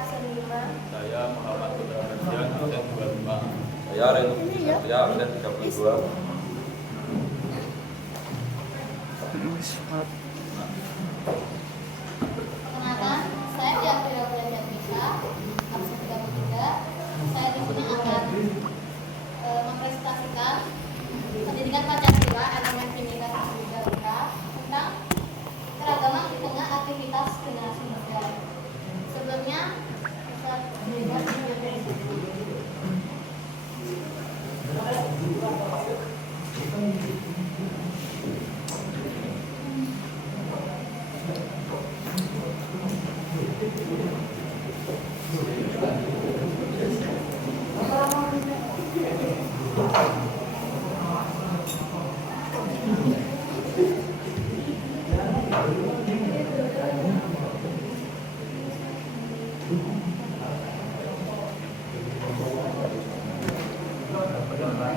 absen 5. Saya Muhammad Putra Ferdian, absen 25. Saya Renu Satria, absen 32. Perkenalkan, saya Diapira Bulanjatmika, absen 33. Saya di sini akan mempresentasikan pendidikan Pancasila elemen Bhinneka Tunggal Ika tentang keragaman di tengah aktivitas generasi muda. Sebelumnya, bisa dilihat video dari sini.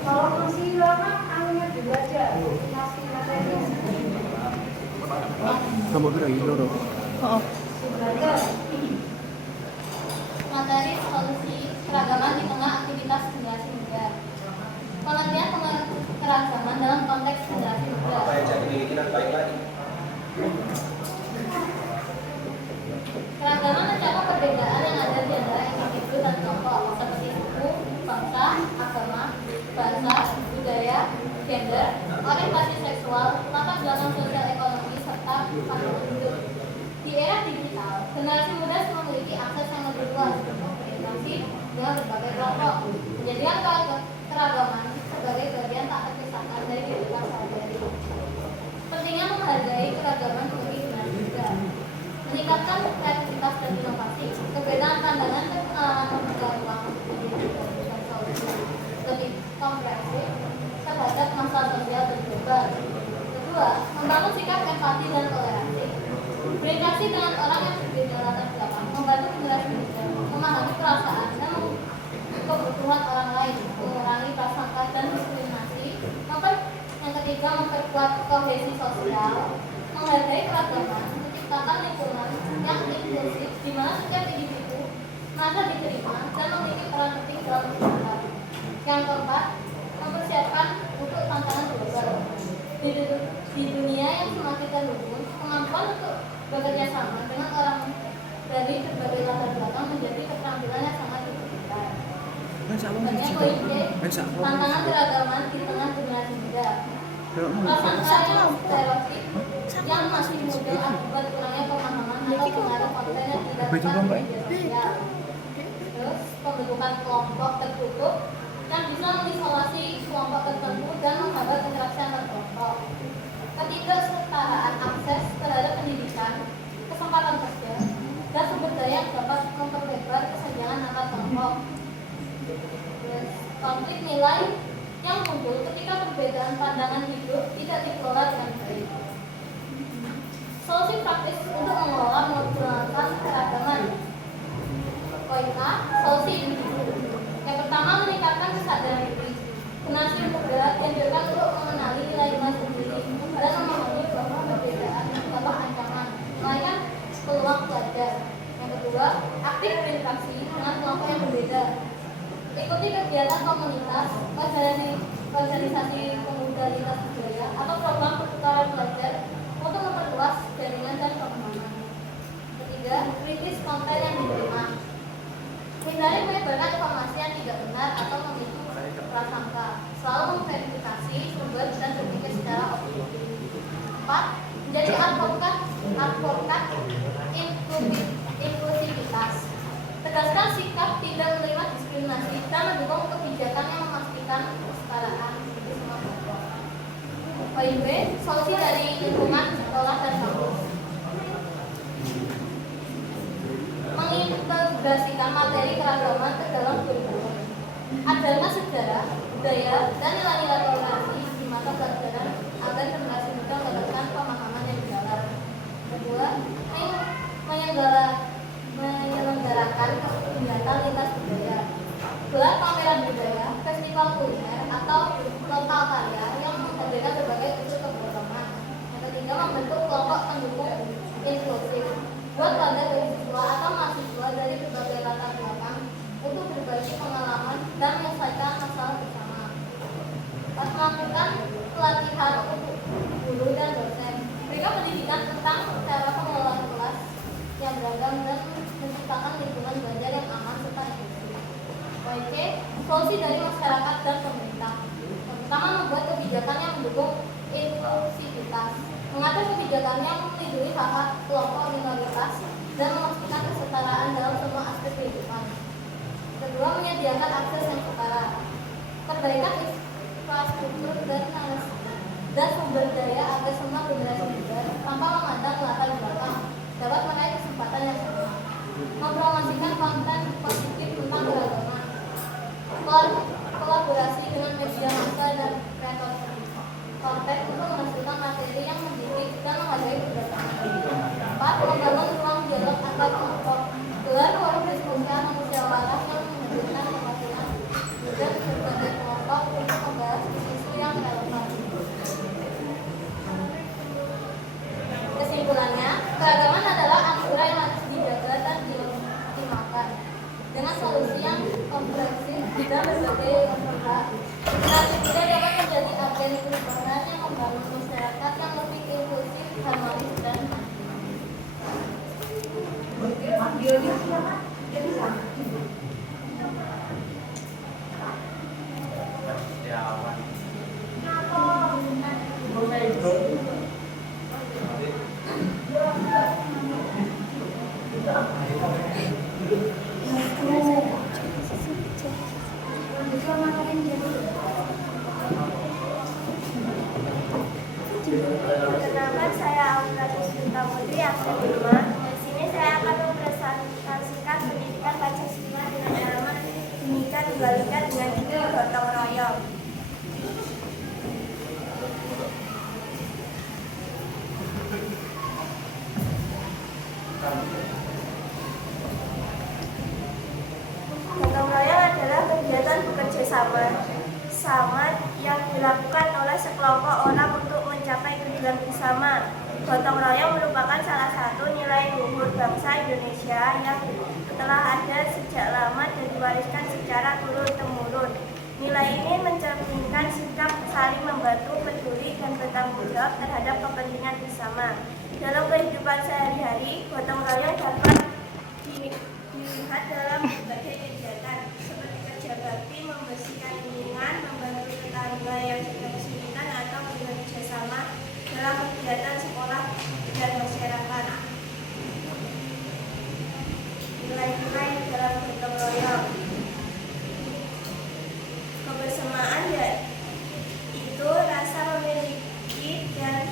Kalau masih lama, anunya dulu aja. Masih materi. Kamu kira gitu loh. Materi solusi keragaman di tengah aktivitas generasi muda. Pengertian keragaman dalam konteks generasi muda. Keragaman mencakup perbedaan yang ada di antara individu dan kelompok seperti suku, bangsa, agama, bahasa, budaya, gender, orientasi seksual, latar belakang sosial ekonomi, serta pandangan hidup. Di era digital, generasi muda memiliki akses yang lebih luas untuk berinteraksi dengan berbagai kelompok, menjadikan keragaman sebagai bagian tak terpisahkan dari kehidupan sehari-hari. Pentingnya menghargai keragaman bagi generasi muda, meningkatkan kreativitas dan inovasi, perbedaan pandangan dan pengalaman membuka ruang menjadi solusi lebih komprehensif terhadap masalah sosial dan global. Kedua, membangun sikap empati dan toleransi. Berinteraksi dengan orang yang berbeda latar belakang membantu generasi muda memahami perasaan dan kebutuhan orang lain, mengurangi prasangka dan diskriminasi. Yang ketiga, memperkuat kohesi sosial, menghargai keragaman, menciptakan lingkungan yang inklusif di mana setiap individu merasa diterima dan memiliki peran penting dalam masyarakat. Yang keempat, mempersiapkan untuk tantangan global. Di dunia yang semakin terhubung, kemampuan untuk bekerja sama dengan orang dari berbagai latar belakang menjadi keterampilan yang sangat dibutuhkan. Banyak poin C, tantangan keragaman di tengah generasi muda. Prasangka yang stereotip yang masih muda akibat kurangnya pemahaman atau pengaruh konten yang tidak tepat di media sosial. Terus pembentukan kelompok tertutup yang bisa mengisolasi kelompok tertentu dan menghambat interaksi antar kelompok. Ketidaksetaraan akses terhadap pendidikan, kesempatan kerja, dan sumber daya yang dapat memperlebar kesenjangan antar kelompok. Terus, konflik nilai yang muncul ketika perbedaan pandangan hidup tidak dikelola dengan baik. Solusi praktis untuk mengelola modulkan keragaman. Poin A, solusi individu. Yang pertama, meningkatkan kesadaran diri. Generasi muda dianjurkan untuk mengenali nilai-nilai sendiri dan memahami bahwa perbedaan bukanlah ancaman, melainkan peluang belajar. Yang kedua, aktif berinteraksi dengan kelompok yang berbeda. Ikuti kegiatan komunitas, organisasi pemuda lintas budaya, atau program pertukaran belajar untuk memperluas jaringan dan pemahaman. Ketiga, kritis konten yang diterima. Hindari menyebarkan informasi yang tidak benar atau memicu prasangka. Selalu memverifikasi sumber dan berpikir secara objektif. 4. Menjadi advokat inklusivitas. Tegaskan sikap tidak menerima diskriminasi dan mendukung kebijakan yang memastikan kesetaraan di semua kelompok. Poin B, solusi dari lingkungan sekolah dan kampus. Mengintegrasikan materi keragaman ke dalam kurikulum. Ajarkan sejarah, budaya, dan nilai-nilai toleransi di mata pelajaran agar generasi muda mendapatkan pemahaman yang mendalam. Kedua, menyelenggarakan kegiatan lintas budaya, gelar pameran budaya, festival kuliner, atau lokal karya yang menghadirkan berbagai unsur keberagaman. Yang ketiga, membentuk kelompok pendukung inklusif. Buat wadah dari siswa atau mahasiswa dari berbagai Solusi dari masyarakat dan pemerintah. Pertama, membuat kebijakan yang mendukung inklusivitas, mengatur kebijakan yang melindungi hak-hak kelompok minoritas dan memastikan kesetaraan dalam semua aspek kehidupan. Kedua, menyediakan akses yang setara, perbaikan infrastruktur dan sumber daya agar semua generasi muda tanpa memandang latar belakang dapat meraih kesempatan yang sama. Mempromosikan konten positif tentang beragama, kolaborasi dengan media massa dan kreator konten untuk menghasilkan materi yang mendidik dan menghargai keberagaman. 4. Membangun ruang dialog antar kelompok, gelar forum diskusi atau musyawarah yang menghadirkan perwakilan dan berbagai kelompok untuk membahas isu-isu yang relevan. Kesimpulannya, keragaman adalah anugerah yang harus dijaga dan dioptimalkan. Dengan solusi yang komprehensif dan berbagai pihak, generasi muda dapat menjadi agen perubahan yang membangun masyarakat yang lebih inklusif, harmonis, dan Perkenalkan, saya Aura Susita Putri, absen 5. Di sini saya akan mempresentasikan pendidikan Pancasila dengan elemen Bhinneka Tunggal Ika dengan judul gotong royong. Gotong royong adalah kegiatan bekerja sama yang dilakukan oleh sekelompok orang untuk mencapai tujuan bersama. Gotong royong merupakan salah satu nilai luhur bangsa Indonesia yang telah ada sejak lama dan diwariskan secara turun-temurun. Nilai ini mencerminkan sikap saling membantu, peduli, dan bertanggung jawab terhadap kepentingan bersama. Dalam kehidupan sehari-hari, gotong royong dapat dilihat dalam berbagai kegiatan seperti kerja bakti, membersihkan lingkungan, membantu tetangga yang sedang kesulitan, atau bekerja sama dalam kegiatan sekolah dan masyarakat. Nilai-nilai dalam gotong royong: kebersamaan yaitu rasa memiliki dan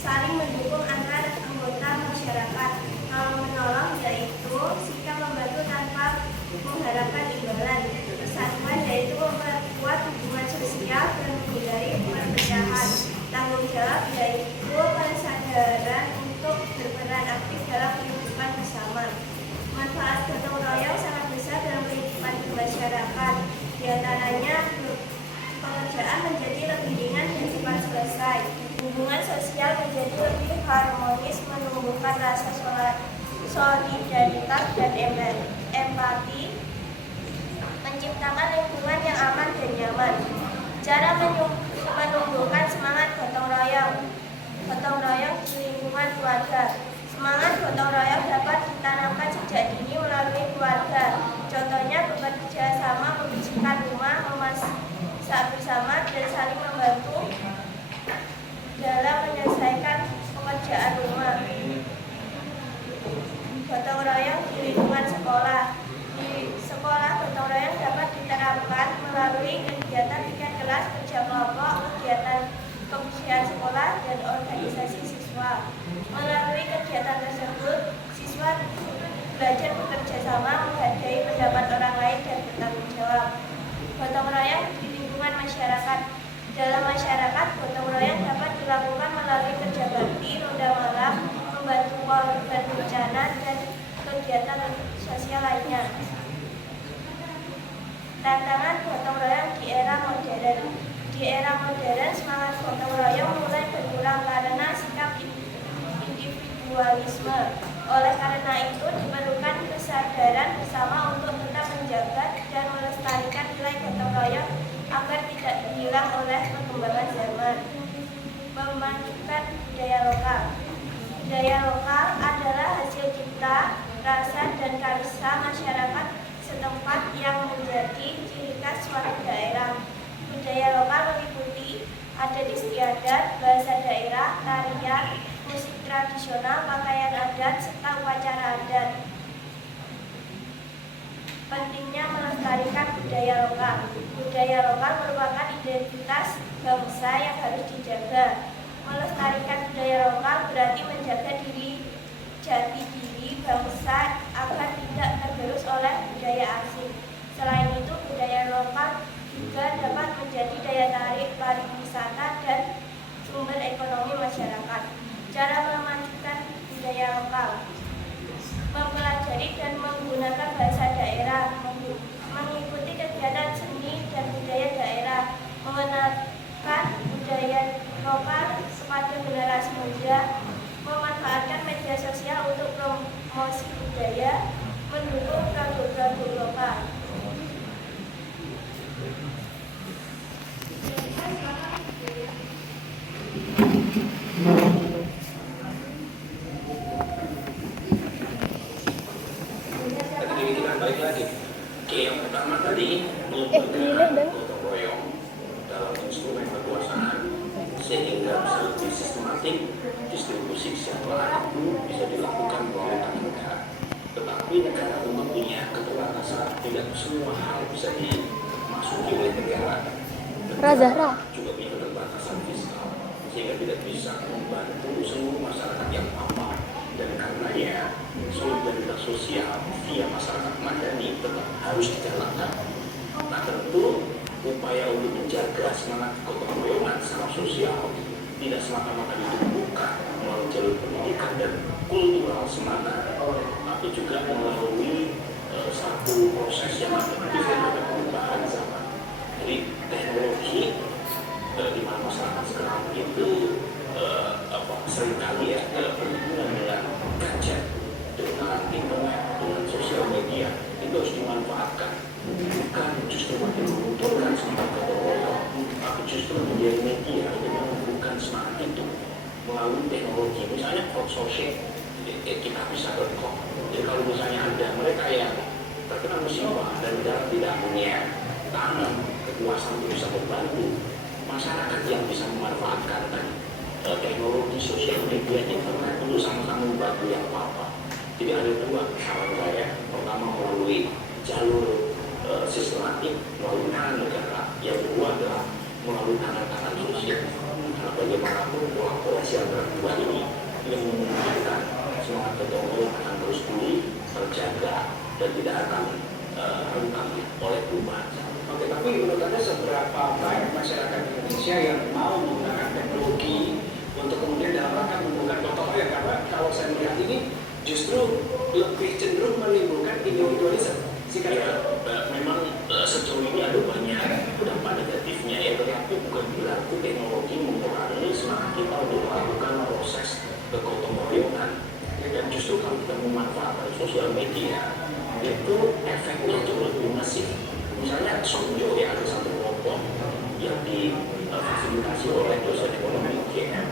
saling mendukung antar anggota masyarakat. Menolong yaitu sikap membantu tanpa mengharapkan imbalan. Persatuan yaitu memperkuat hubungan sosial dan menghindari perpecahan. Tanggung jawab yaitu kesadaran untuk berperan aktif dalam kehidupan bersama. Manfaat gotong royong sangat besar dalam kehidupan masyarakat. Di antaranya, pekerjaan menjadi lebih ringan dan cepat selesai. Hubungan sosial menjadi lebih harmonis, menumbuhkan rasa solidaritas dan empati, menciptakan lingkungan yang aman dan nyaman. Cara menumbuhkan semangat gotong royong. Gotong royong di lingkungan keluarga. Semangat gotong royong dapat ditanamkan sejak dini melalui keluarga. Contohnya bekerja sama, membersihkan rumah, memasak bersama, dan saling membantu dalam menyelesaikan pekerjaan rumah. Gotong royong di lingkungan sekolah. Di sekolah, gotong royong dapat diterapkan melalui kegiatan tingkat kelas, kerja kelompok, kegiatan kebersihan sekolah, dan organisasi siswa. Melalui kegiatan tersebut, siswa belajar bekerja sama, menghargai pendapat orang lain, dan bertanggung jawab. Gotong royong di lingkungan masyarakat. Dalam masyarakat, gotong royong dapat dilakukan melalui kerja bakti, ronda malam, membantu korban bencana, dan kegiatan sosial lainnya. Tantangan gotong royong di era modern. Di era modern, semangat gotong royong mulai berkurang karena sikap individualisme. Oleh karena itu, diperlukan kesadaran bersama untuk tetap menjaga dan melestarikan nilai gotong royong agar tidak hilang oleh perkembangan zaman. Memajukan budaya lokal. Budaya lokal adalah hasil cipta, rasa, dan karsa masyarakat setempat yang menjadi ciri khas adat istiadat, bahasa daerah, tarian, musik tradisional, pakaian adat, serta upacara adat. Pentingnya melestarikan budaya lokal. Budaya lokal merupakan identitas bangsa yang harus dijaga. Melestarikan budaya lokal berarti menjaga jati diri bangsa agar tidak tergerus oleh budaya asing. Selain itu, budaya lokal juga dapat menjadi daya tarik pariwisata dan sumber ekonomi masyarakat. Cara memajukan budaya lokal: mempelajari dan menggunakan bahasa daerah, mengikuti kegiatan seni dan budaya daerah, mengenalkan budaya lokal kepada generasi muda, memanfaatkan media sosial untuk promosi budaya, mendukung produk-produk lokal. Baik lagi. Oke, yang pertama tadi menggunakan gotong royong dalam instrumen kekuasaan sehingga bisa lebih sistematik distribusi kesejahteraan itu bisa dilakukan melalui negara. Tetapi negara memang punya keterbatasan, tidak semua hal bisa dimasuki oleh negara. Negara juga punya keterbatasan fiskal sehingga tidak bisa membantu seluruh masyarakat yang apa. Dan karenanya solidaritas sosial via masyarakat madani tetap harus dijalankan. Nah tentu upaya untuk menjaga semangat gotong royongan secara sosial tidak semata-mata ditumbuhkan melalui jalur pendidikan dan kultural semata, tapi juga melalui satu proses yang ada perubahan zaman. Jadi teknologi di mana masyarakat sekarang itu seringkali ya berhubungan dengan gadget, dengan internet, dengan sosial media itu harus dimanfaatkan, bukan justru makin menguntungkan semangat gotong royong, tapi justru menjadi media untuk menumbuhkan semangat itu melalui teknologi. Misalnya crowdsourcing, kita bisa berkok. Jadi kalau misalnya ada mereka yang terkena musibah dan negara tidak punya tangan kekuasaan untuk bisa membantu masyarakat yang bisa memanfaatkan teknologi sosial media internet untuk sama-sama membantu yang apa-apa. Jadi ada dua saran saya. Pertama melalui jalur sistematik melalui tangan negara, yang kedua adalah melalui tangan-tangan sosial. Karena bagaimanapun kolaborasi antara dua ini yang memungkinkan semangat gotong royong akan terus pulih, terjaga dan tidak akan rentan oleh perubahan. Oke, tapi menurut Anda seberapa banyak masyarakat Indonesia yang mau menggunakan teknologi untuk kemudian dalam rangka menggunakan gotong royong? Karena kalau saya melihat ini justru lebih cenderung menimbulkan individualisme. Ya, memang sejauh ini ada banyak dampak negatifnya ya, tetapi bukan berarti teknologi mengurangi semangat kita untuk melakukan proses kegotong royongan. Dan justru kalau kita memanfaatkan sosial media itu efeknya jauh lebih masif. Misalnya Sonjo ya, ada satu kelompok yang difasilitasi oleh dosen ekonomi UGM.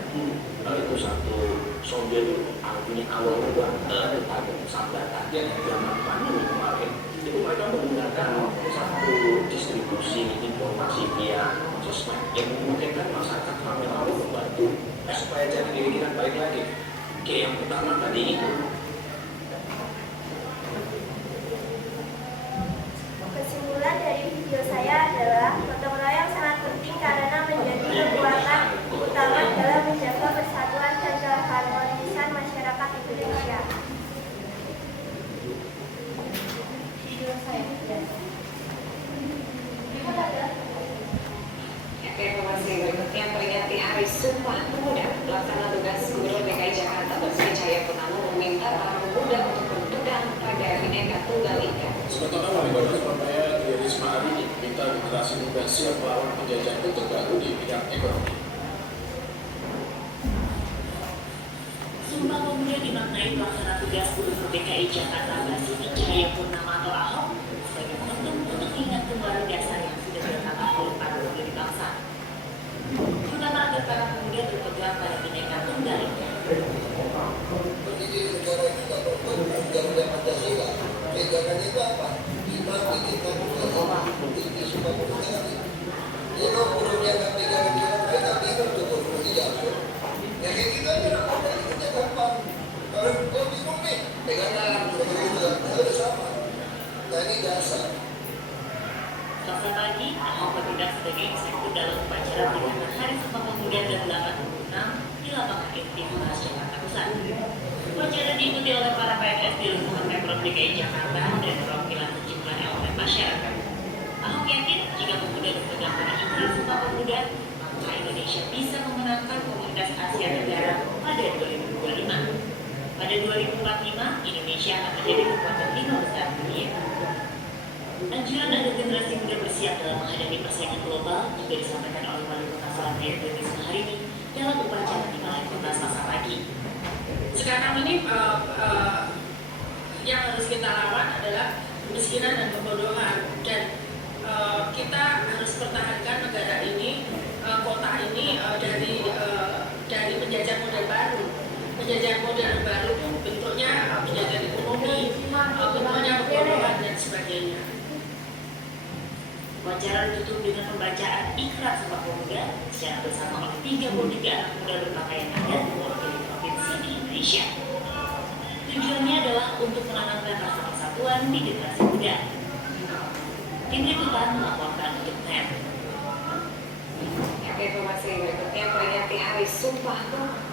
Itu satu Sonjo itu artinya awal mula tentang sambatan zaman pandemi kemarin. Itu mereka menggunakan satu distribusi informasi via sosmed yang memungkinkan masyarakat ramai-ramai membantu supaya jadi diri kita baik lagi. Oke, yang pertama tadi itu Kesimpulan dari video saya adalah gotong royong sangat penting karena menjadi kekuatan utama dalam menjaga persatuan dan keharmonisan masyarakat Indonesia. Informasi berikutnya peringati Hari Sumpah Pemuda. Pelaksana tugas Gubernur DKI Jakarta Basuki Cahayapurnama meminta para pemuda untuk berpegang pada Bhinneka Tunggal Ika. Sementara Wali Kota Surabaya Tri Risma Hari ini meminta generasi muda siap melawan penjajahan untuk baru di bidang ekonomi. Sumpah Pemuda dimaknai pelaksana tugas Gubernur DKI Jakarta Basuki Cahayapurnama atau Ahok sebagai momentum untuk ingat kembali dasar yang sudah ditetapkan oleh para pendiri bangsa, terutama agar para pemuda berpegang pada Bhinneka Tunggal Ika. Berdiri negara kita berpegang pada Pancasila. Pegangan itu apa? Kita bikin Indonesia, ini Sumpah Pemuda. Ini udah dianggap pegang-pegang, mereka bingung tuh kalau tidak. Ya kayak gitu aja, kita gampang. Kalau bingung nih, pegangan, udah sama. Nah ini dasar. Selasa pagi, Ahok bertindak sebagai eksekutif dalam upacara peringatan Hari Sumpah Pemuda ke-86 di lapangan Irti Monas, Jakarta Pusat. Upacara diikuti oleh para PNS di lingkungan Pemprov DKI Jakarta dan perwakilan sejumlah elemen masyarakat. Ahok yakin jika pemuda berpegang pada Hari Sumpah Pemuda, maka Indonesia bisa memenangkan Komunitas Asia Tenggara pada 2025. Pada 2045, Indonesia akan menjadi kekuatan 5 besar dunia. Anjuran agar generasi muda bersiap dalam menghadapi persaingan global juga disampaikan oleh Wali Kota Surabaya Tri Risma hari ini dalam upacara di Balai Kota Selasa pagi. Sekarang ini yang harus kita lawan adalah kemiskinan dan kebodohan, dan kita harus pertahankan negara ini, kota ini dari penjajahan model baru. Penjajahan model baru itu bentuknya penjajahan ekonomi, bentuknya kebodohan dan sebagainya. Upacara ditutup dengan pembacaan Ikrar Sumpah Pemuda secara bersama oleh 33 anak muda berpakaian adat mewakili provinsi di Indonesia. Tujuannya adalah untuk menanamkan rasa persatuan di generasi muda. Tim Liputan melaporkan untuk NET. Informasi berikutnya peringati Hari Sumpah Pemuda.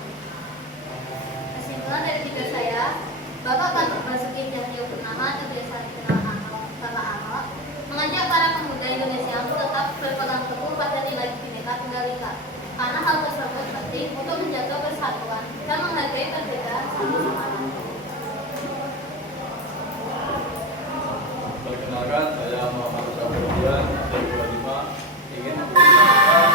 Kesimpulan dari video saya, Bapak Basuki Cahayapurnama di Desa Ahok mengajak para pemuda Indonesia untuk tetap berpegang teguh pada nilai Bhinneka Tunggal Ika, karena hal tersebut penting untuk menjaga persatuan dan menghargai perbedaan satu sama lain. Perkenalkan, saya Muhammad Rafiuddin, D25, ingin memperkenalkan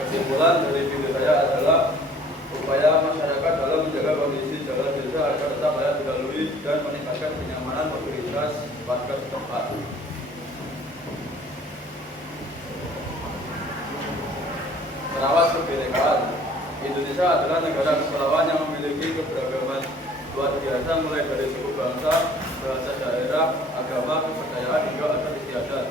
Kesimpulan dari video saya adalah upaya masyarakat dalam menjaga kondisi jalan desa agar tetap layak dilalui dan meningkatkan kenyamanan mobilitas warga setempat. Merawat kebinekaan. Indonesia adalah negara kepulauan yang memiliki keberagaman luar biasa, mulai dari suku bangsa, bahasa daerah, agama, kepercayaan hingga adat istiadat.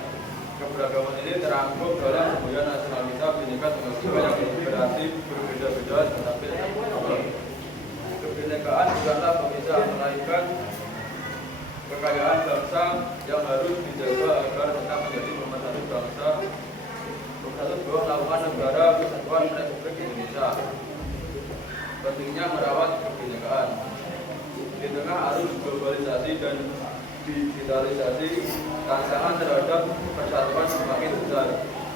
Keberagaman ini terangkum dalam budaya nasional kita, Bhinneka Tunggal Ika, yang berarti berbeda-beda tetapi sama. Kebinekaan bukanlah pemisah, melainkan kekayaan bangsa yang harus dijaga agar tetap menjadi pemersatu bangsa, bersatu sebuah naungan negara kesatuan Republik Indonesia. Pentingnya merawat kebinekaan. Di tengah arus globalisasi dan digitalisasi, tantangan terhadap persatuan semakin besar.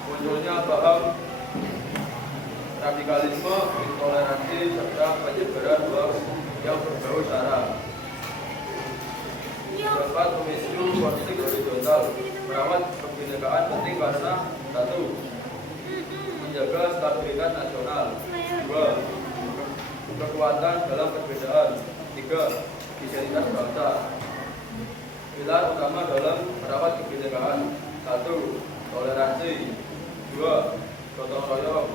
Munculnya paham radikalisme, intoleransi, serta penyebaran hoax yang berbau sara. Dapat memicu konflik horizontal. Merawat kebinekaan penting karena 1. Menjaga stabilitas nasional. 2. Kekuatan dalam perbedaan. 3. Identitas bangsa. Pilar utama dalam merawat kebinekaan: 1. Toleransi. 2. Gotong royong.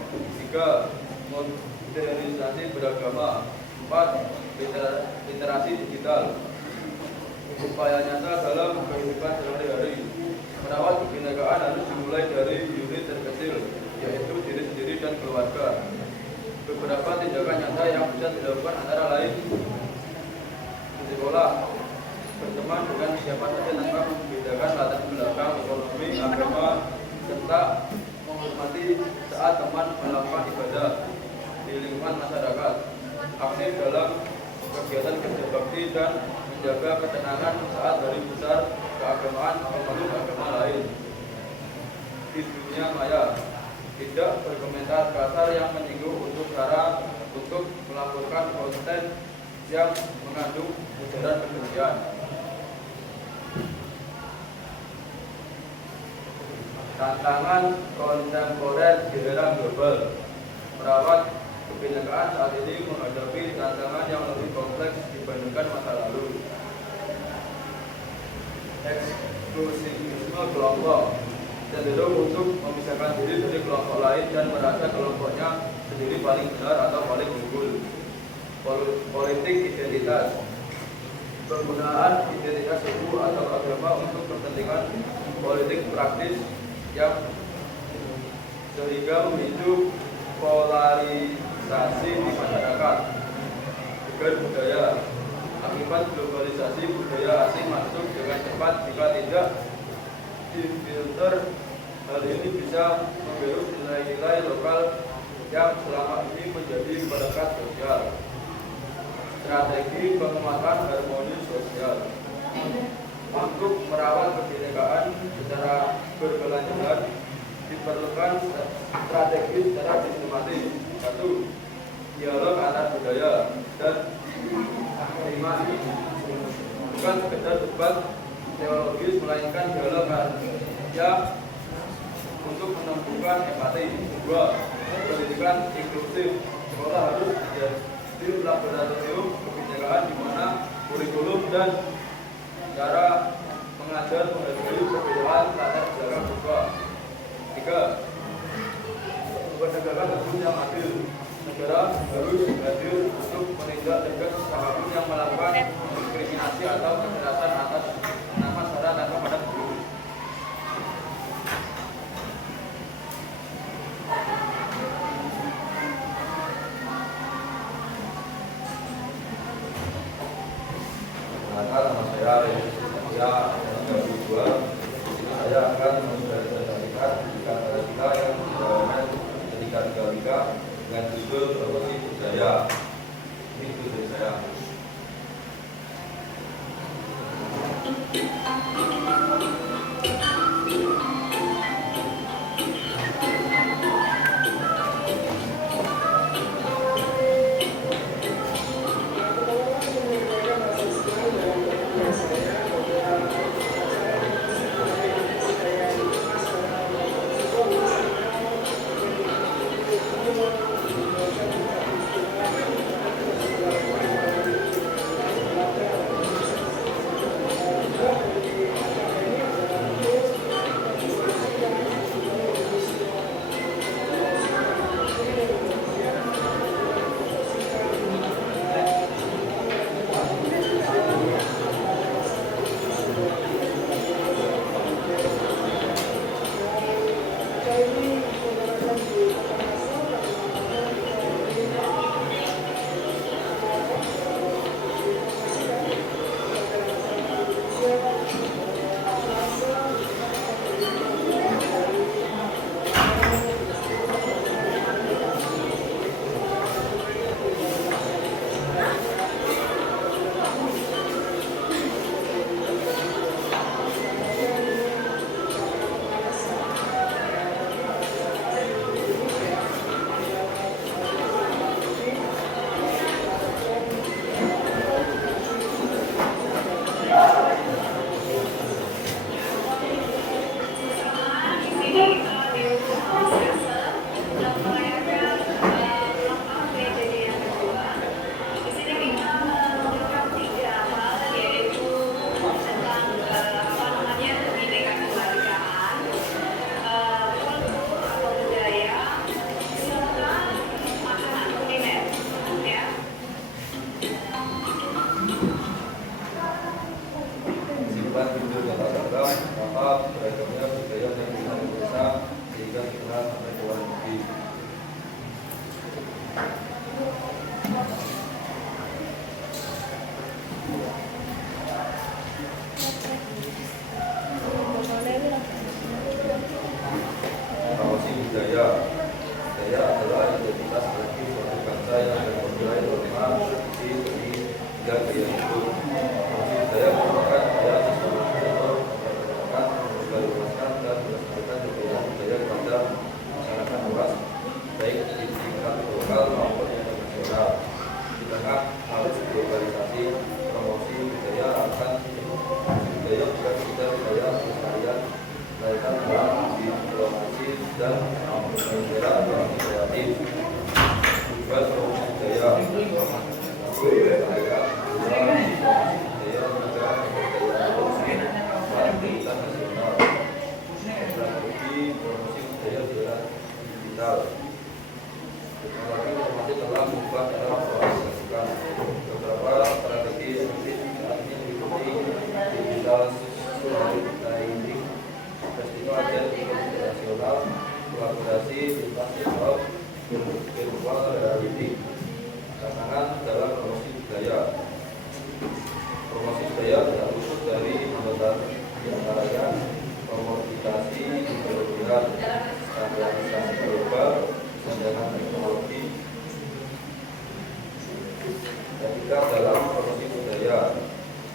3. Modernisasi beragama. 4. Literasi digital. Upaya nyata dalam kehidupan sehari-hari. Merawat kebinekaan harus dimulai dari unit terkecil, yaitu diri sendiri dan keluarga. Beberapa tindakan nyata yang bisa dilakukan antara lain: di sekolah, berteman dengan siapa saja tanpa membedakan latar belakang, ekonomi, agama, serta menghormati saat teman melakukan ibadah. Di lingkungan masyarakat, aktif dalam kegiatan kerja bakti dan menjaga ketenangan saat hari besar keagamaan memeluk agama lain. Di dunia maya, tidak berkomentar kasar yang menyinggung untuk melakukan konten yang mengandung ujaran kebencian. Tantangan kontemporer di era global. Merawat kebinekaan saat ini menghadapi tantangan yang lebih kompleks dibandingkan masa lalu. Eksklusivisme kelompok, cenderung untuk memisahkan diri dari kelompok lain dan merasa kelompoknya sendiri paling benar atau paling unggul. Politik identitas, penggunaan identitas suku atau agama untuk kepentingan politik praktis yang sehingga memicu polarisasi di masyarakat. Gegar budaya, akibat globalisasi budaya asing masuk dengan cepat jika tidak difilter. Hal ini bisa menggerus nilai-nilai lokal yang selama ini menjadi perekat sosial. Strategi penguatan harmoni sosial. Untuk merawat kebinekaan secara berkelanjutan diperlukan strategi secara sistematis. 1. Dialog antar budaya dan 5. Bukan sekedar debat teologis, melainkan dialog yang untuk menemukan empati. 2. Pendidikan inklusif. Sekolah harus menjadi laboratorium kebinekaan di mana kurikulum dan cara mengajar menghargai perbedaan latar belakang siswa. 3. Penegakan hukum yang adil. Negara harus hadir untuk menindak tegas siapapun yang melakukan diskriminasi atau kekerasan atas nama sara tanpa pada guru. saya yang kedua, saya akan mensosialisasikan kita yang berjalan ketika dengan judul promosi budaya. Ini judul saya. Budaya adalah identitas bagi suatu bangsa yang bernilai norma, tradisi, seni, hingga gaya hidup. Budaya merupakan upaya sesuatu untuk memperkenalkan, memperluaskan, dan melestarikan kekayaan budaya kepada masyarakat luas, baik di tingkat lokal maupun internasional. Di tengah arus globalisasi, promosi budaya akan budaya bukan sekedar budaya pelestarian, melainkan dalam diplomasi dan daerah yang kreatif. Tujuan promosi budaya budaya juga kebudayaan domestik dan internasional. Strategi promosi budaya secara digital. Teknologi informasi telah mengubah cara proses dilakukan. Beberapa strategi saat ini diikuti digital storytelling, festival dan internasional, kolaborasi lintas sektor, virtual reality. Tantangan dalam promosi budaya. Promosi budaya tidak luput dari hambatan, diantaranya komodifikasi berlebihan, standarisasi global, kesenjangan teknologi. Ketika dalam promosi budaya,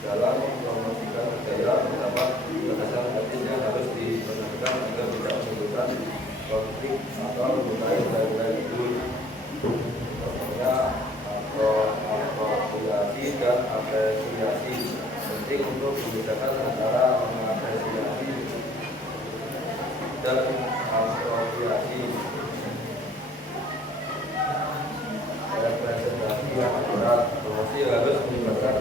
dalam mempromosikan budaya terdapat batasan etis yang harus diperhatikan agar tidak menimbulkan konflik atau mengenai nilai-nilai hidup. Contohnya apropriasi dan apresiasi. Penting untuk membedakan antara mengapresiasi dan apropriasi. Representasi yang akurat. Promosi harus melibatkan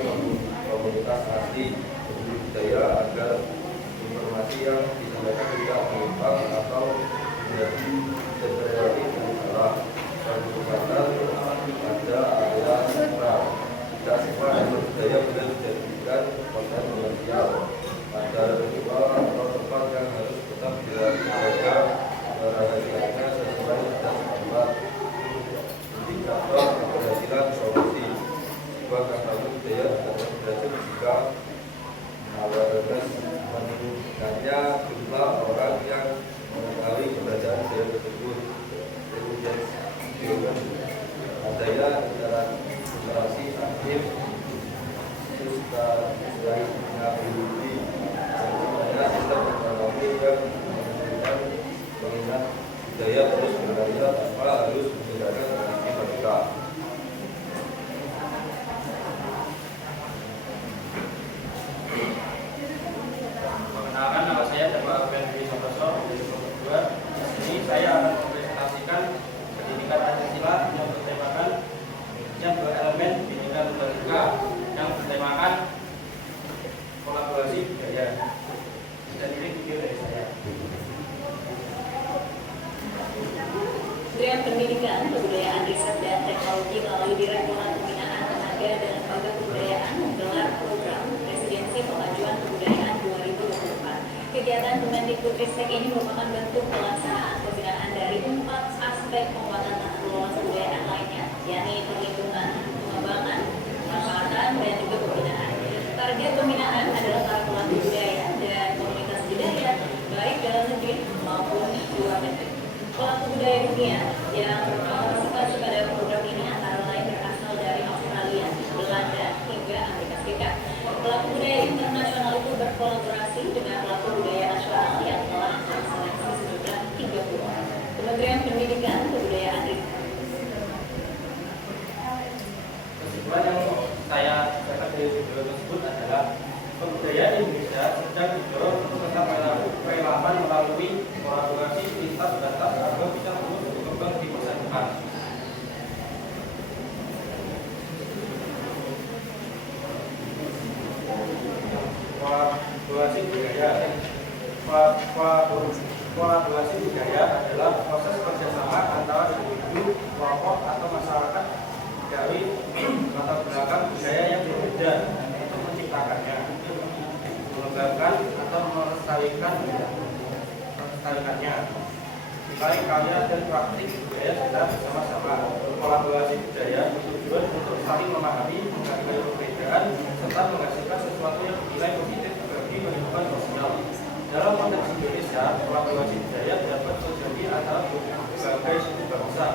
komunitas asli penduduk budaya agar informasi yang disampaikan tidak menyimpang atau menjadi stereotip yang salah. Perlindungan pada area sentral. Tidak semua unsur budaya boleh dijadikan konten komersial. Ada ritual atau tempat yang harus tetap dijaga kerahasiaannya sesuai batas tempat. Indikator keberhasilan promosi. Sebuah kampanye budaya dapat berhasil jika Kementerian Pendidikan, Kebudayaan, Riset, dan Teknologi melalui Direktorat Pembinaan Tenaga dan Lembaga Kebudayaan menggelar program Presidensi Pemajuan Kebudayaan 2024. Kegiatan Kemendikbudristek ini merupakan bentuk pelaksanaan pembinaan dari 4 aspek penguatan tata kelola kebudayaan lainnya, yakni perlindungan, pengembangan, pemanfaatan, dan juga pembinaan. Target pembinaan adalah para pelaku budaya dan komunitas budaya, baik dalam negeri maupun luar negeri. Pelaku budaya dunia yang berpartisipasi pada program ini antara lain berasal dari Australia, Belanda, hingga Amerika Serikat. Pelaku budaya internasional itu berkolaborasi dengan pelaku budaya nasional yang telah terseleksi sejumlah 30 orang. Kementerian Pendidikan, Kebudayaan, Kesimpulan yang saya dapat dari video tersebut adalah kebudayaan Indonesia sedang didorong untuk tetap relevan melalui kolaborasi lintas batas agar bisa terus berkembang di masa depan. Kolaborasi budaya adalah proses kerjasama antara individu, kelompok, atau masyarakat dari latar belakang budaya yang berbeda untuk menciptakannya, mengembangkan atau melestarikannya. Dibalik karya dan praktik budaya secara bersama-sama. Kolaborasi budaya bertujuan untuk saling memahami, menghargai perbedaan, serta menghasilkan sesuatu yang dinilai positif bagi kehidupan sosial. Dalam konteks Indonesia, kolaborasi budaya dapat terjadi antara berbagai suku bangsa,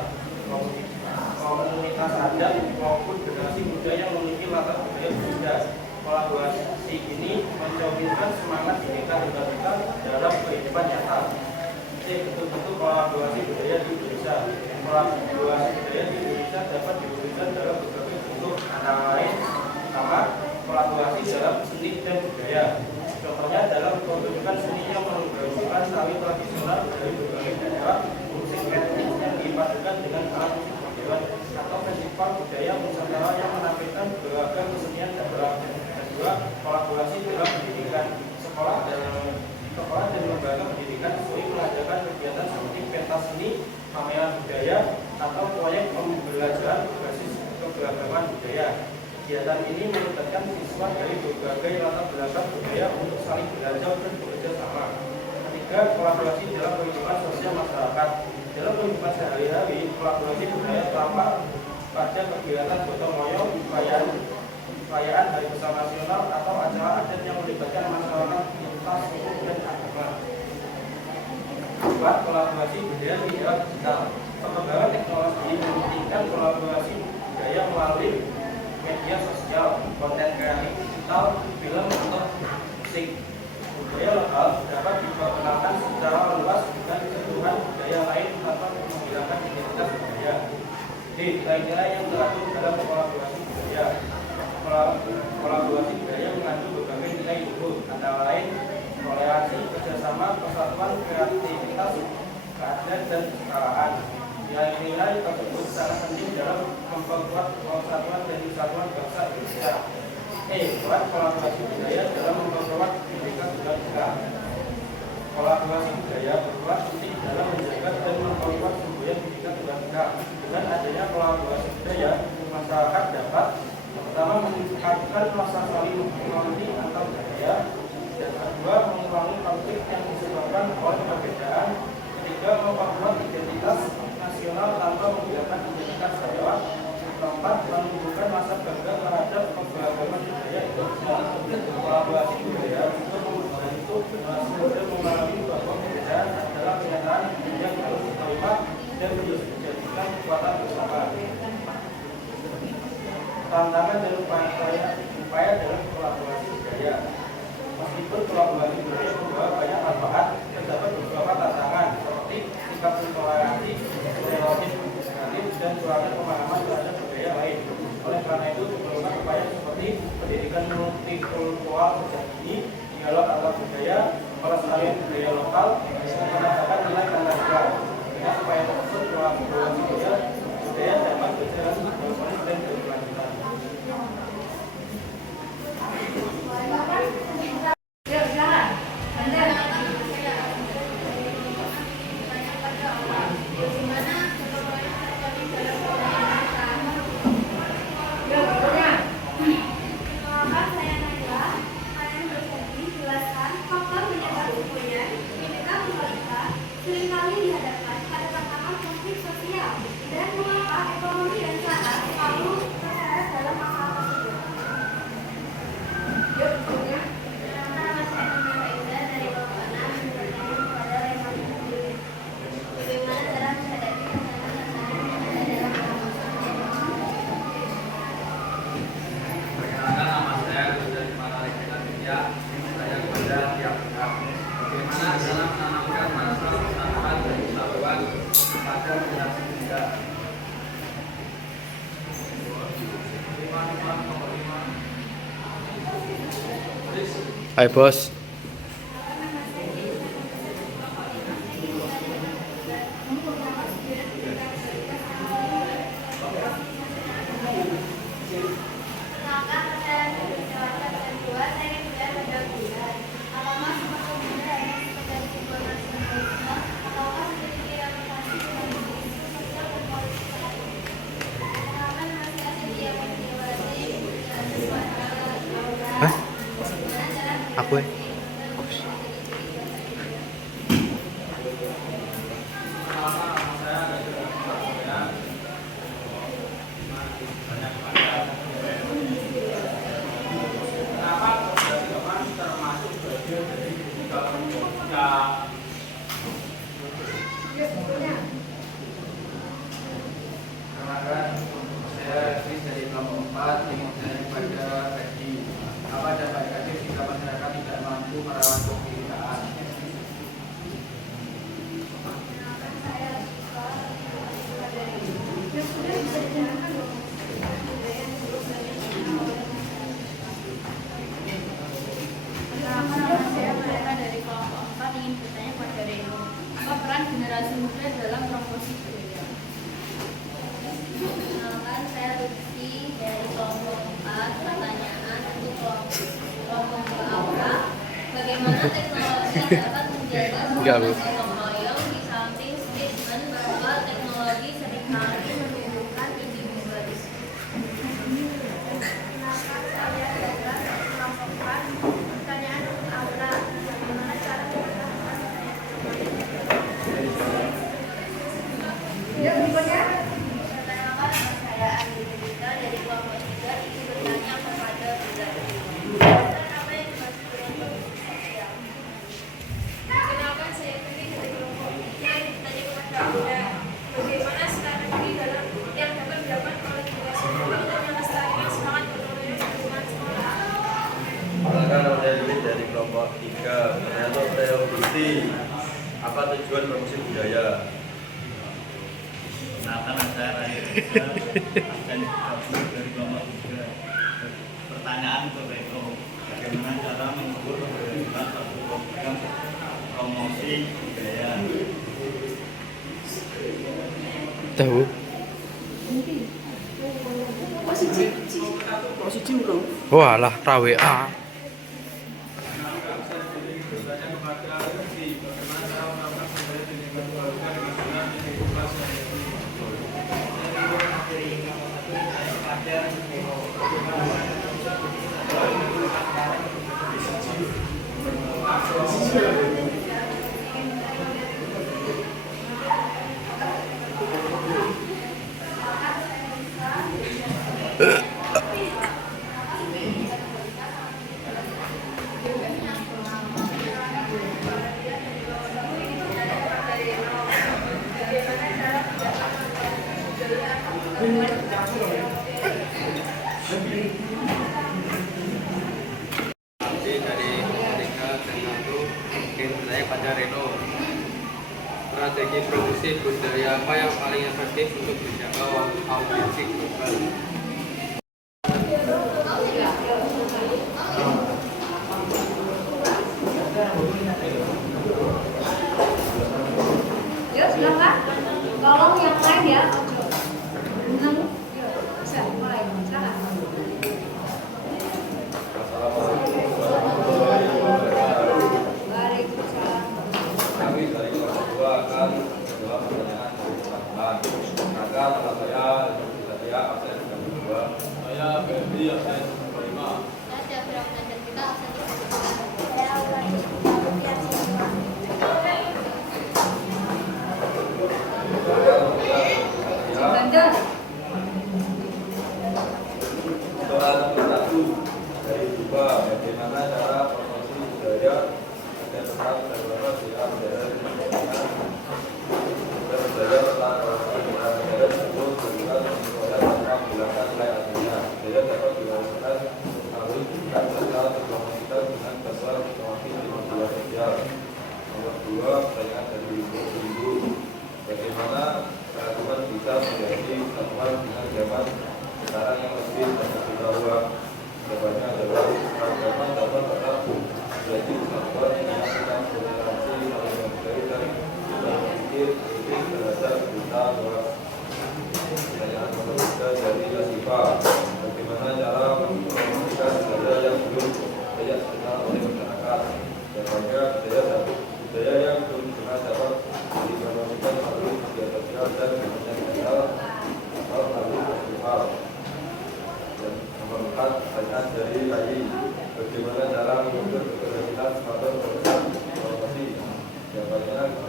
komunitas adat maupun generasi muda yang memiliki latar budaya berbeda. Kolaborasi ini mencerminkan semangat Bhinneka Tunggal Ika dalam kehidupan nyata. Bentuk-bentuk kolaborasi budaya di Indonesia. Kolaborasi budaya di Indonesia dapat diwujudkan dalam berbagai bentuk, antara lain pertama, kolaborasi dalam seni dan budaya. Contohnya dalam pertunjukan seni yang menggabungkan tari tradisional dari berbagai daerah, musik etnik yang dipadukan dengan alat musik modern, atau festival budaya Nusantara yang menampilkan beragam kesenian daerah. Kedua, kolaborasi dalam pendidikan. Sekolah dan lembaga pendidikan sering mengadakan kegiatan seperti pentas seni, pameran budaya, atau proyek pembelajaran berbasis keberagaman budaya. Kegiatan ini melibatkan siswa dari berbagai latar belakang budaya untuk saling belajar dan bekerja sama. Ketiga, kolaborasi dalam kehidupan sosial masyarakat. Dalam kehidupan sehari-hari, kolaborasi budaya tampak pada kegiatan gotong royong, perayaan hari besar nasional, atau acara adat yang melibatkan masyarakat lintas suku dan agama. Keempat, kolaborasi budaya di era digital. Perkembangan teknologi memungkinkan kolaborasi budaya melalui media sosial, konten kreatif digital, film, atau musik. Budaya lokal dapat diperkenalkan secara luas dengan sentuhan budaya lain tanpa menghilangkan identitas budaya. D. Nilai-nilai yang teratup dalam kolaborasi budaya. Kolaborasi budaya mengandung berbagai nilai luhur, antara lain toleransi, kerjasama, persatuan, kreativitas, keadilan, dan kesetaraan. Nilai-nilai tersebut sangat penting dalam memperkuat persatuan dan kesatuan bangsa Indonesia. Peran kolaborasi budaya dalam memperkuat Bhinneka Tunggal Ika. Kolaborasi budaya berperan penting dalam menjaga dan memperkuat semboyan Bhinneka Tunggal Ika. Dengan adanya kolaborasi budaya, masyarakat dapat pertama meningkatkan rasa saling menghormati antar budaya, dan kedua mengurangi konflik yang disebabkan oleh perbedaan. Ketiga, memperkuat identitas nasional tanpa menghilangkan identitas daerah. Keempat, menumbuhkan rasa bangga terhadap keberagaman budaya Indonesia. Kolaborasi budaya untuk membantu generasi muda memahami bahwa perbedaan adalah kenyataan yang harus diterima dan dijadikan kekuatan bersama. Tantangan dan upaya dalam kolaborasi budaya. Meskipun kolaborasi budaya membawa banyak manfaat, terdapat beberapa tantangan seperti sikap intoleransi, stereotip negatif, dan kurangnya pemahaman terhadap budaya lain. Oleh karena itu, diperlukan upaya seperti pendidikan multikultural sejak dini, dialog antar budaya, pelestarian budaya lokal, dan penegakan nilai Pancasila. Dengan upaya tersebut, kolaborasi budaya dapat berjalan dengan baik dan berkelanjutan. generasi muda. Hai bos. Hah? Aku ya? Saya Kris dari kelompok 4 ingin bertanya kepada Kadi, apa dapat Kadi jika masyarakat tidak mampu merawat kebinekaan? Saya mereka dari kelompok 4 ingin bertanya pada Reno, apa peran generasi muda dalam promosi budaya? Perkenalkan, saya Lutfi dari kelompok 4. Pertanyaan untuk kelompok Aura, bagaimana teknologi dapat menjaga hubungan gotong royong di samping statement bahwa teknologi seringkali menumbuhkan individualisme? Pertanyaan untuk Aura, bagaimana cara Perkenalkan, saya Andi Dita dari kelompok 3 ingin bertanya kepada Bunda. Apa yang dimaksud dengan promosi sosial? Perkenalkan, saya Fitri dari kelompok 3 ingin bertanya kepada Bunda. Bagaimana strategi dalam yang dapat dilakukan oleh generasi muda untuk melestarikan semangat gotong royong di lingkungan sekolah? Perkenalkan, saya Lili dari kelompok 3. Pertanyaan untuk Theo Gusti, apa tujuan promosi budaya? Perkenalkan, saya Raya Reza, absen dari kelompok 3. Pertanyaan untuk Reko, bagaimana cara menghibur memberikan satu program promosi budaya? Tahu? Walah, rawe a. Strategi promosi budaya apa yang paling efektif untuk menjangkau audiens global? Ya silakan. Tolong yang lain ya. Bisa mulai. Silakan. Waalaikumsalam. Kami dari kelompok 2 akan menjawab pertanyaan dari teman-teman. Maka nama saya absen 2. Saya Ferdi absen 5. Saya Syafira Munajat kita absen 3. Saya Aura Rupiah Siswa. Bandel. Soal nomor 1 dari 2, bagaimana cara promosi budaya agar tetap terbatas di negara dan belajar tentang negara tersebut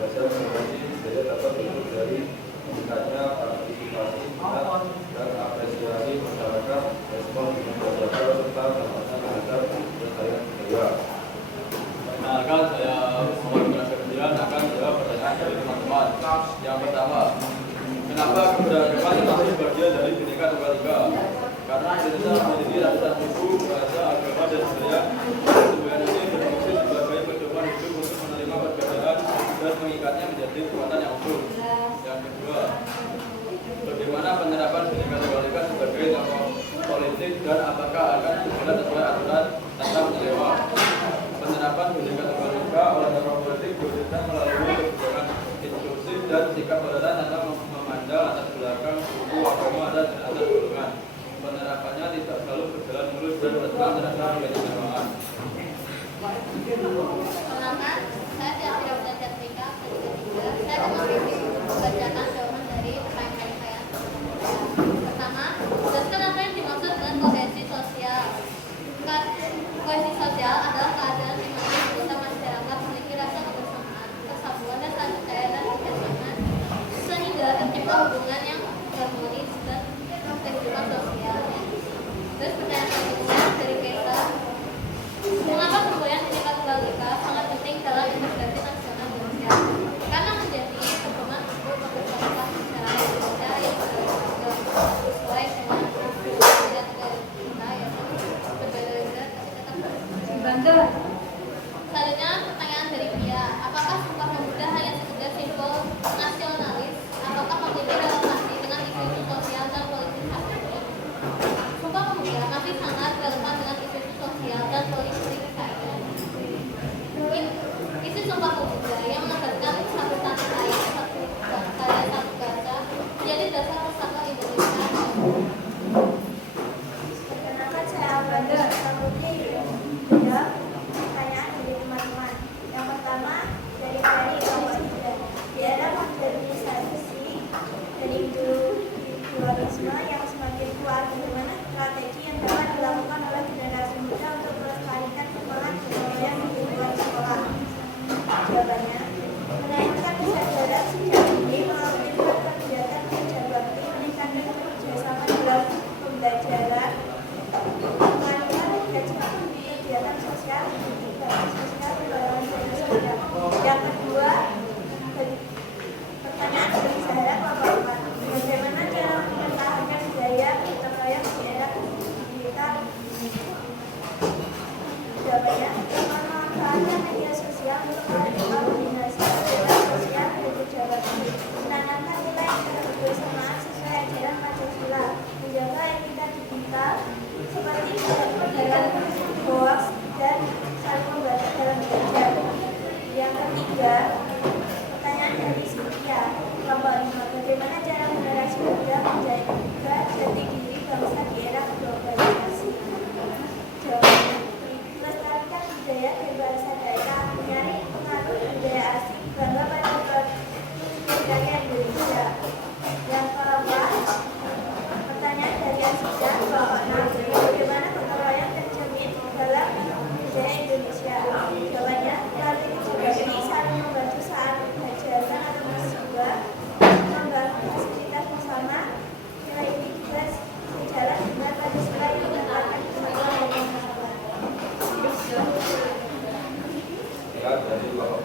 belajar mengenai budaya dapat bentuk dari meningkatnya partisipasi minat dan apresiasi masyarakat, respon dengan belajar serta dampaknya terhadap kelestarian budaya. Perkenalkan, saya Muhammad Imran Febrian akan menjawab pertanyaan dari teman-teman. Yang pertama, kenapa keberagaman masih bagian dari Bhinneka Tunggal Ika? Karena Indonesia memiliki ratusan suku, bahasa, agama, dan budaya. Keseimbangan ini berfungsi sebagai pedoman hidup untuk menerima perbedaan dan mengikatnya menjadi kekuatan yang utuh. Yang kedua, bagaimana penerapan Bhinneka Tunggal Ika sebagai tokoh politik dan apakah akan berjalan sesuai aturan tanpa menyeleweng? Penerapan Bhinneka Tunggal Ika oleh tokoh politik diwujudkan melalui kebijakan inklusif dan sikap toleran tanpa memandang latar belakang suku, agama, dan antar golongan. Penerapannya tidak selalu berjalan mulus dan tetap terhadap keseimbangan. Perkenalkan, saya tidak belajar TK ketiga. Saya akan membacakan jawaban dari pertanyaan saya. Pertama, jelaskan apa yang dimaksud dengan kohesi sosial. Kohesi sosial adalah keadaan di mana anggota masyarakat memiliki rasa kebersamaan, persatuan, dan saling percaya dan kerjasama, sehingga tercipta hubungan yang harmonis dan kehidupan sosial. Terus pertanyaan selanjutnya dari Kesa, mengapa kebudayaan Bhinneka Tunggal Ika sangat penting dalam integrasi nasional Indonesia? Karena menjadi pedoman untuk kebersamaan masyarakat Indonesia yang sesuai dengan budaya negara kita, yaitu berbeda-beda tapi tetap berbeda. Selanjutnya pertanyaan dari Pia, apakah Sumpah Pemuda hanya sekedar simbol nasionalis? Apakah memiliki relevansi dengan isu-isu sosial dan politik saat ini? Sumpah Pemuda masih sangat relevan dengan isu-isu sosial dan politik saat ini. Isi Sumpah Pemuda yang menegaskan satu tanah air, satu karya, satu bangsa menjadi dasar persatuan Indonesia. Perkenalkan, saya Abanda. Selanjutnya pertanyaan dari teman-teman. Yang pertama dari kelompok 3. Di era modernisasi dan individualisme yang semakin kuat, bagaimana strategi yang dapat dilakukan oleh generasi muda untuk melestarikan semangat budaya di lingkungan sekolah? Jawabannya, menanamkan kesadaran sejak dini melalui kegiatan kerja bakti, meningkatkan kerjasama dalam pembelajaran, melakukan kegiatan sosial, yang kedua, pertanyaan dari saya, Bapak, bagaimana cara mempertahankan budaya gotong royong di era digital? Jawabannya, memanfaatkan media sosial untuk koordinasi kegiatan sosial dan kerja bakti, menanamkan nilai kebersamaan sesuai ajaran Pancasila, menjaga etika digital seperti tidak hoax dan saling membantu dalam belajar. Yang ketiga, pertanyaan dari Cynthia, kelompok 5. Bagaimana cara generasi muda menjaga jati diri bangsa di era globalisasi? Jawabannya, melestarikan budaya berbahasa daerah, mencari pengaruh budaya asing, bangga pada budaya Indonesia. Yang keempat, pertanyaan dari Asida, kelompok 6. Bagaimana gotong royong tercermin dalam budaya Indonesia? Jawabannya, melalui kerja saling membantu saat hajatan atau musibah, membangun fasilitas bersama. Nilai ini juga sejalan dengan Pancasila yang menetapkan kesatuan dan persatuan. Ya, dari Bapak